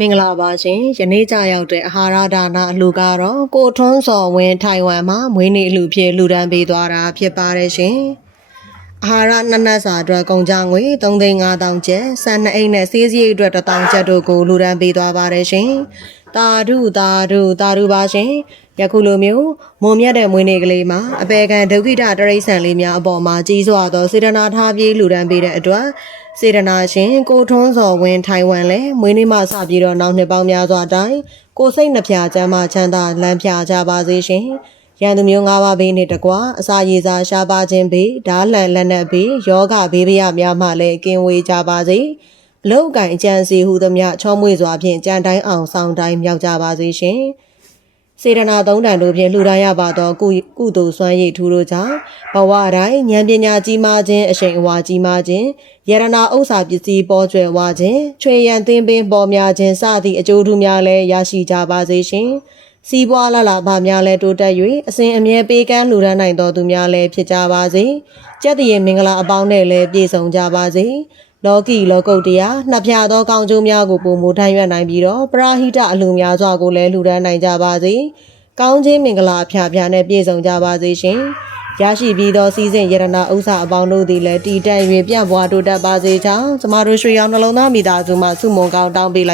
မင်္ဂလာပါရှင်ယနေ့ကြရောက်တဲ့အာဟာရဒါနအလှကတော့ကိုထွန်းစော်ဝင်းထိုင်ဝမ်မှာမွေးနေ့အလှဖြစ်လှူဒန်းပေးသွားတာဖြစ်ပါတယ်ရှင်အာဟာရနှစ်နက်စာအတွက်ကုန်ကြငွေ3,500,000ကျပ်စံ2အိတ်နဲ့ဆေးစည်းအတွက်1,000ကျပ်တို့ကိုလှူဒန်းပေးသွားပါတယ်ရှင်တာဓုပါရှင်ယခုလိုမျိုးမွန်မြတ်တဲ့မွေးနေ့ကလေးမှာအပေခံဒုက္ခိတတရိษံလေးများအပေါ်မှာကြီးစွာသောစေတနာထားပြေးလှူဒန်းပေးတဲ့အတွက်စေတနာရှင်ကိုထွန်းစော်ဝင်းထိုင်ဝမ်လည်းမွေးနေ့မှစပြီးတော့နောက်နှစ်ပေါင်းများစွာတိုင်ကိုစိတ်နှပြချမ်းမှချမ်းသာလမ်းပြကြပါစေရှင်ရန်သူမျိုး၅ပါးဘေးနှင့်တကွာအစာရေစာရှားပါခြင်းဘေးဓာလန်လက်နက်ဘေးယောဂဘေးပရများမှလည်းကင်းဝေးကြပါစေအလုတ်ကင်အကျံစီဟုသမျှချောမွေ့စွာဖြင့်ကြံတိုင်းအောင်ဆောင်တိုင်းမြောက်ကြပါစေရှင်စေတနာသုံးတန်တို့ဖြင့်လှူဒါန်းရပါသောကုသိုလ်စွမ်းရည်ထူးတို့ကြောင့်ဘဝတိုင်းဉာဏ်ပညာကြီးမားခြင်းအရှိန်အဝါကြီးမားခြင်းယရနာဥစ္စာပစ္စည်းပေါ်ကျွယ်ဝခြင်းချွေရန်သင်းပင်ပေါ်များခြင်းစသည့်အကျိုးထူးများလည်းရရှိကြပါစေရှင်စီးပွားလာဘာများလည်းတိုးတက်၍အစဉ်အမြဲပေးကမ်းလှူဒါန်းနိုင်သောသူများလည်းဖြစ်ကြပါစေကြက်တရေမင်္ဂလာအပေါင်းနဲ့လည်းပြည့်စုံကြပါစေလောကီလောကုတ်တရားနှစ်ဖြာသောကောင်းကျိုးများကိုပုံမူထမ်းရွက်နိုင်ပြီးတော့ပရာဟိတအလှများစွာကိုလည်းလှူဒါန်းနိုင်ကြပါစေကောင်းခြင်းမင်္ဂလာဖြာဖြာနဲ့ပြည့်စုံကြပါစေရှင်ရရှိပြီးသောစီစဉ်ယရနာဥစ္စာအပေါင်းတို့သည်လည်းတည်တံ့၍ပြန့်ပွားတိုးတက်ပါစေကြောင်းကျမတို့ရွှေရောင်နှလုံးသားမိသားစုမှဆုမွန်ကောင်းတောင်းပေးလိုက်